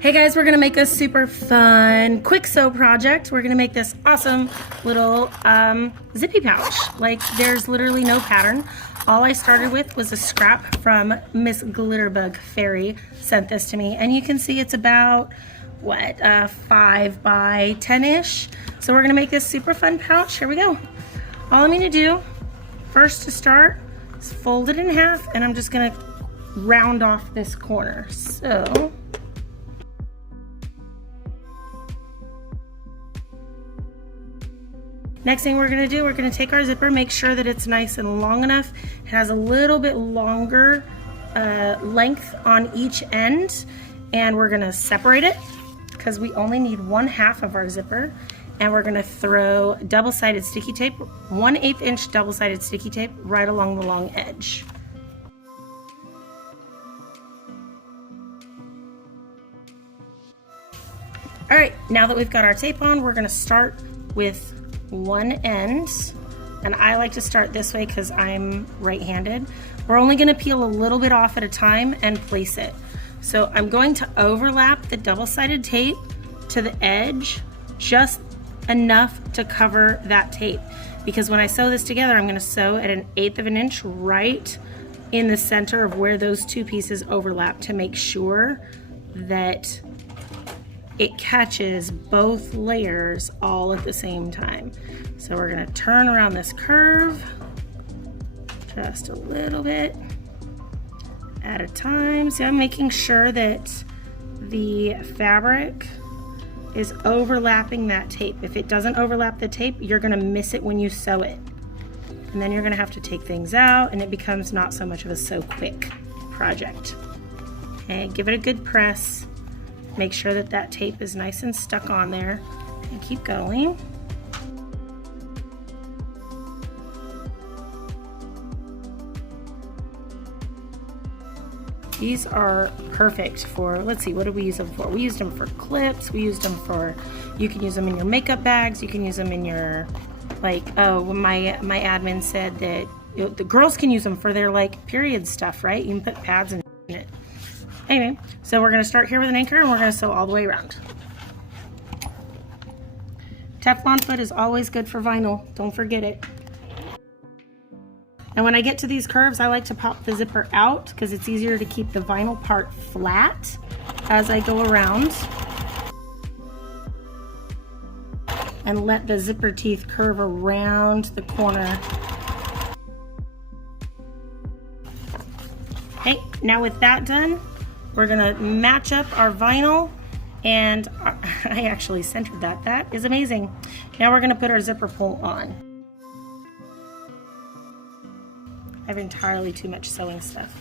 Hey guys, we're gonna make a super fun quick sew project. We're gonna make this awesome little zippy pouch. Like, there's literally no pattern. All I started with was a scrap from Miss Glitterbug Fairy sent this to me, and you can see it's about what, 5 by 10-ish. So we're gonna make this super fun pouch. Here we go. All I'm gonna do first to start is fold it in half, and I'm just gonna round off this corner. So next thing we're gonna do, we're gonna take our zipper, make sure that it's nice and long enough. It has a little bit longer length on each end, and we're gonna separate it because we only need 1/2 of our zipper, and we're gonna throw double-sided sticky tape, 1/8 inch double-sided sticky tape right along the long edge. All right, now that we've got our tape on, we're gonna start with one end, and I like to start this way because I'm right-handed. We're only going to peel a little bit off at a time and place it. So I'm going to overlap the double-sided tape to the edge just enough to cover that tape, because when I sew this together, I'm going to sew at 1/8 of an inch right in the center of where those two pieces overlap to make sure that it catches both layers all at the same time. So we're gonna turn around this curve just a little bit at a time. See, I'm making sure that the fabric is overlapping that tape. If it doesn't overlap the tape, you're gonna miss it when you sew it. And then you're gonna have to take things out, and it becomes not so much of a sew quick project. Okay, give it a good press. Make sure that that tape is nice and stuck on there, and keep going. These are perfect for, let's see, what did we use them for? We used them for clips, we used them for, you can use them in your makeup bags, you can use them in your, like, oh, my admin said that the girls can use them for their, like, period stuff, right? You can put pads in it. Anyway, so we're gonna start here with an anchor, and we're gonna sew all the way around. Teflon foot is always good for vinyl, don't forget it. And when I get to these curves, I like to pop the zipper out because it's easier to keep the vinyl part flat as I go around, and let the zipper teeth curve around the corner. Okay, now with that done, we're gonna match up our vinyl, and I actually centered that. That is amazing. Now we're gonna put our zipper pull on. I have entirely too much sewing stuff.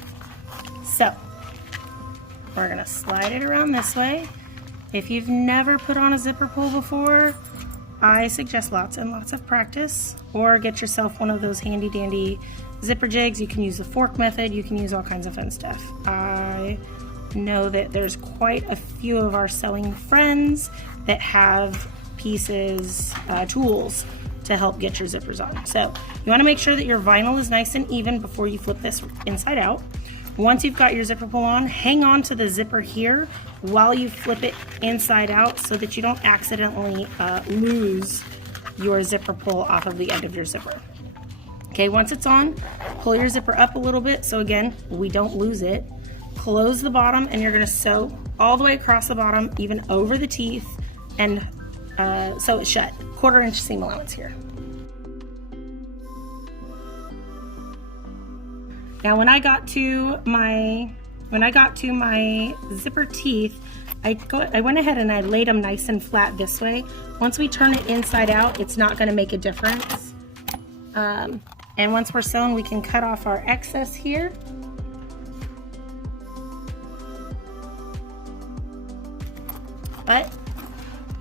So we're gonna slide it around this way. If you've never put on a zipper pull before, I suggest lots and lots of practice, or get yourself one of those handy dandy zipper jigs. You can use the fork method, you can use all kinds of fun stuff. I know that there's quite a few of our sewing friends that have pieces, tools to help get your zippers on. So you want to make sure that your vinyl is nice and even before you flip this inside out. Once you've got your zipper pull on, hang on to the zipper here while you flip it inside out so that you don't accidentally lose your zipper pull off of the end of your zipper. Okay, once it's on, pull your zipper up a little bit so again, we don't lose it. Close the bottom, and you're gonna sew all the way across the bottom, even over the teeth, and sew it shut. 1/4 inch seam allowance here. Now when I got to my zipper teeth, I went ahead and I laid them nice and flat this way. Once we turn it inside out, it's not gonna make a difference. And once we're sewn, we can cut off our excess here. But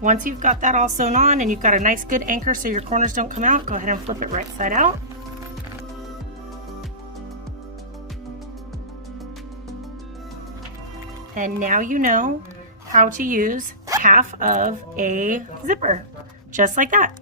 once you've got that all sewn on and you've got a nice good anchor so your corners don't come out, go ahead and flip it right side out. And now you know how to use half of a zipper, just like that.